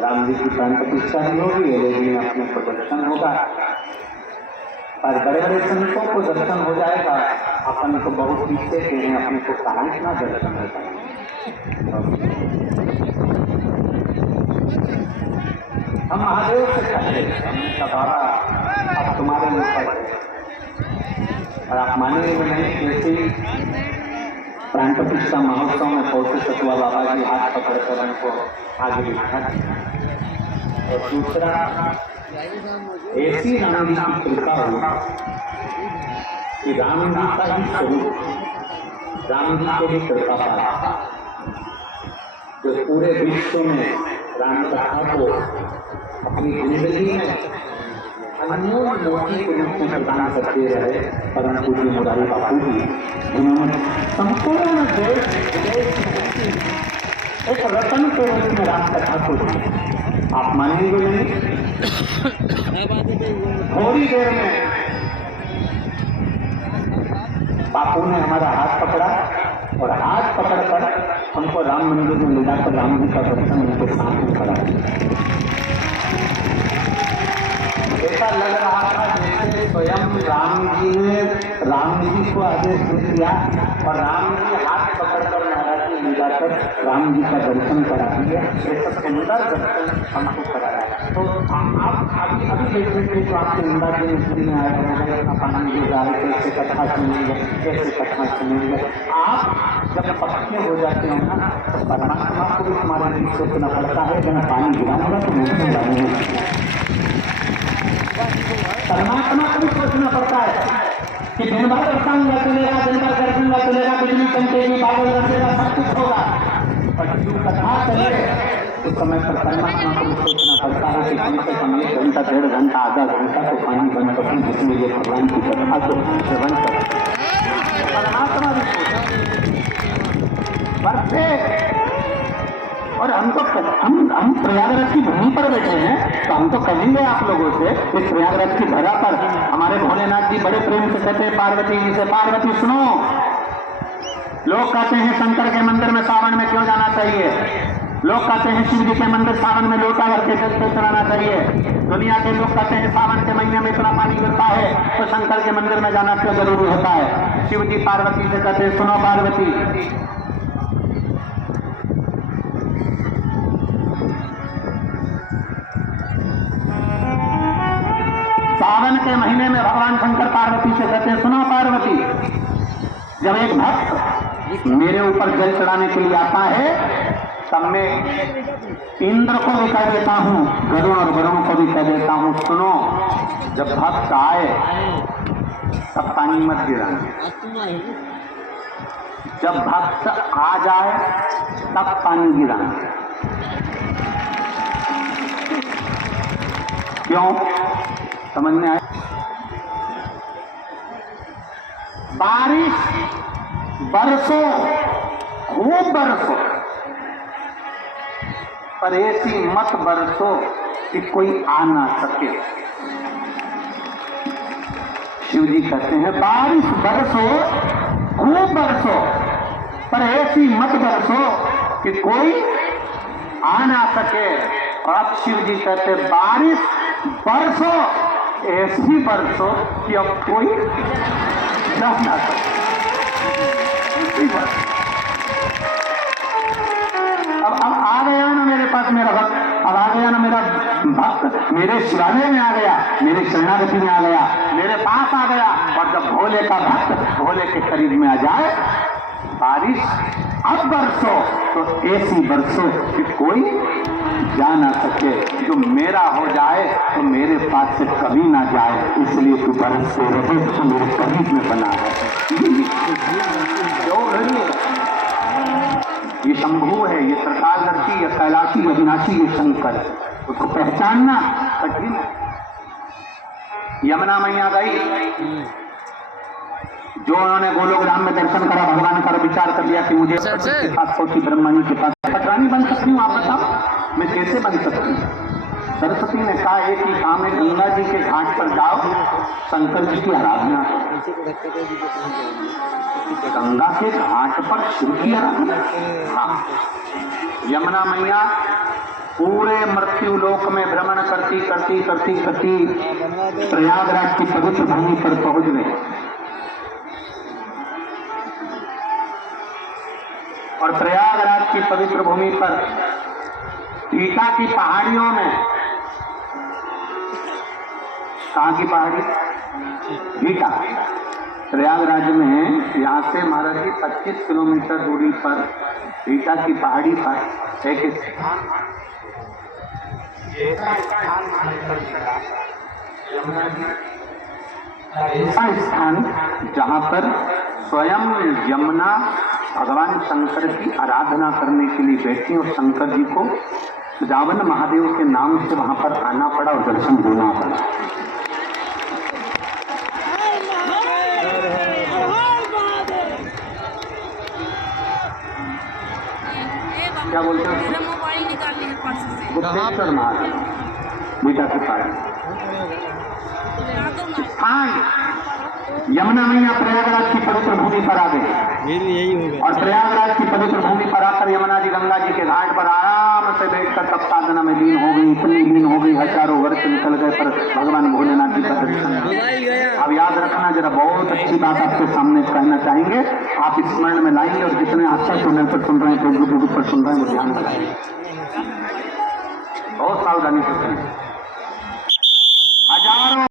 राम जी की प्राण प्रतिष्ठा नहीं होगी, लेकिन अपने को दर्शन होगा। पर बड़े बड़े संतों को दर्शन हो जाएगा, अपन को बहुत पीछे के हैं, अपने को कहाँ इतना दर्शन होता है। हम महादेव से कहते हमने कहा बाबा अब तुम्हारे ऊपर है, और आप मानेंगे नहीं, जैसे प्राण प्रतिष्ठा महोत्सव में पहुंचे सतुआ बाबा जी हाथ पकड़कर हमको आगे बिठा, और दूसरा ऐसी राम जी की कृपा हुई कि राम जी का ही स्वरूप, राम जी को भी कृपा पाया, जो पूरे विश्व में राम कथा को अपनी जिंदगी में अनमोल मोती के रूप में प्रदान करते रहे परम पूज्य मुरारी बापू जी, जिन्होंने संपूर्ण देश विदेश में एक रतन के रूप में राम कथा को दी। आप मानेंगे नहीं, थोड़ी देर में बापू ने हमारा हाथ पकड़ा और हाथ पकड़कर हमको राम मंदिर में ले जाकर राम जी का दर्शन उनके सामने करा। ऐसा लग रहा था जैसे स्वयं राम जी ने राम जी को आदेश दिया और राम जी हाथ पकड़कर महाराज जी ले जाकर राम जी का दर्शन करा दिया। ऐसा सुंदर दर्शन हमको कराया। तो आप अभी देख लीजिए, तो आपके इंदा जी मिस्त्री में आए हैं, अपना पानी गिर रहा है, कैसे कथा सुनेंगे, कैसे कथा सुनेंगे। आप जब पक्के हो जाते हैं ना, तो परमात्मा को भी हमारे लिए सोचना पड़ता है कि मैं पानी गिराऊंगा तो नहीं डालूंगा। परमात्मा को भी सोचना पड़ता है कि दिन भर रखूंगा चलेगा, दिन भर कर दूंगा चलेगा, बिजली चमकेगी, बादल रखेगा, सब कुछ होगा, पर जो कथा चले उस समय पर परमात्मा को भी सोचना पड़ता है कि कम से कम 1 घंटा 1.5 घंटा आधा घंटा तो पानी बंद करूँ, जिसमें ये भगवान की कथा को श्रवण करें। परमात्मा भी सोचते और हम प्रयागराज की भूमि पर बैठे हैं, तो हम तो कहेंगे आप लोगों से, इस प्रयागराज की धरा पर हमारे भोलेनाथ जी बड़े प्रेम से कहते हैं पार्वती जी से, पार्वती सुनो, लोग कहते हैं शंकर के मंदिर में सावन में क्यों जाना चाहिए, लोग कहते हैं शिव जी के मंदिर सावन में लोटा भर के जल से चलाना चाहिए, दुनिया के लोग कहते हैं सावन के महीने में इतना पानी गिरता है तो शंकर के मंदिर में जाना क्यों जरूरी होता है। शिव जी पार्वती से कहते हैं सुनो पार्वती, सावन के महीने में भगवान शंकर पार्वती से कहते हैं सुनो पार्वती, जब एक भक्त मेरे ऊपर जल चढ़ाने के लिए आता है तब मैं इंद्र को भी कह देता हूँ, गरुण और वरुण को भी कह देता हूँ, सुनो जब भक्त आए तब पानी मत गिराना, जब भक्त आ जाए तब पानी गिराना। क्यों? समझ में आए? बारिश बरसो, खूब बरसो, पर ऐसी मत बरसो कि कोई आ ना सके। शिव जी कहते हैं बारिश बरसो, खूब बरसो, पर ऐसी मत बरसो कि कोई आ ना सके। और अब शिव जी कहते बारिश बरसो, ऐसी बरसो कि अब कोई जा ना सके। अब आ गया ना मेरे पास मेरा भक्त, अब आ गया ना मेरा भक्त, मेरे शिवालय में आ गया, मेरे शरणागति में आ गया, मेरे पास आ गया। और जब भोले का भक्त भोले के करीब में आ जाए, बारिश अब बरसो तो ऐसी बरसो कि कोई जा ना सके, जो मेरा हो जाए तो मेरे पास से कभी ना जाए, इसलिए तू बरसते रहे, तो मेरे करीब में बना है। ये शंभू है, ये सरकारदर्शी, ये कैलाशी, ये अविनाशी, ये शंकर है, उसको पहचानना कठिन है। यमुना मैया गई, जो उन्होंने गोलोकधाम में दर्शन करा, भगवान का विचार कर लिया कि मुझे के पास छोटी ब्रह्मणी के पास पटरानी बन सकती हूँ, आप बताओ मैं कैसे बन सकती हूँ। सरस्वती ने कहा एक ही काम है, गंगा जी के घाट पर जाओ, शंकर जी की आराधना, गंगा के घाट पर शिव की आराधना। हाँ, यमुना मैया पूरे मृत्यु लोक में भ्रमण करती करती करती करती प्रयागराज की पवित्र भूमि पर पहुंच गए। और प्रयागराज की पवित्र भूमि पर ईटा की पहाड़ियों में, कहाँ की पहाड़ी? ईटा। प्रयागराज में यहाँ से महाराज जी 25 किलोमीटर दूरी पर ईटा की पहाड़ी पर एक ऐसा स्थान जहाँ पर स्वयं यमुना भगवान शंकर की आराधना करने के लिए बैठी और शंकर जी को सुजावन महादेव के नाम से वहां पर आना पड़ा और दर्शन देना पड़ा। क्या बोलते हैं? गुप्तेश्वर महाराज मीठा के पास। हाँ, यमुना मैया प्रयागराज की पवित्र भूमि पर आ गई और प्रयागराज की पवित्र भूमि पर आकर यमुना जी गंगा जी के घाट पर आराम से बैठकर तब साधना में लीन हो गई। इतनी लीन हो गई, हजारों वर्ष निकल गए पर भगवान भोलेनाथ जी का दर्शन। अब याद रखना, जरा बहुत अच्छी बात आपके सामने कहना चाहेंगे, आप स्मरण में लाएंगे और जितने अच्छा सुनने पर सुन रहे हैं, फेसबुक यूट्यूब पर सुन रहे हैं, वो ध्यान रखेंगे, बहुत सावधानी से सुनें। हजारों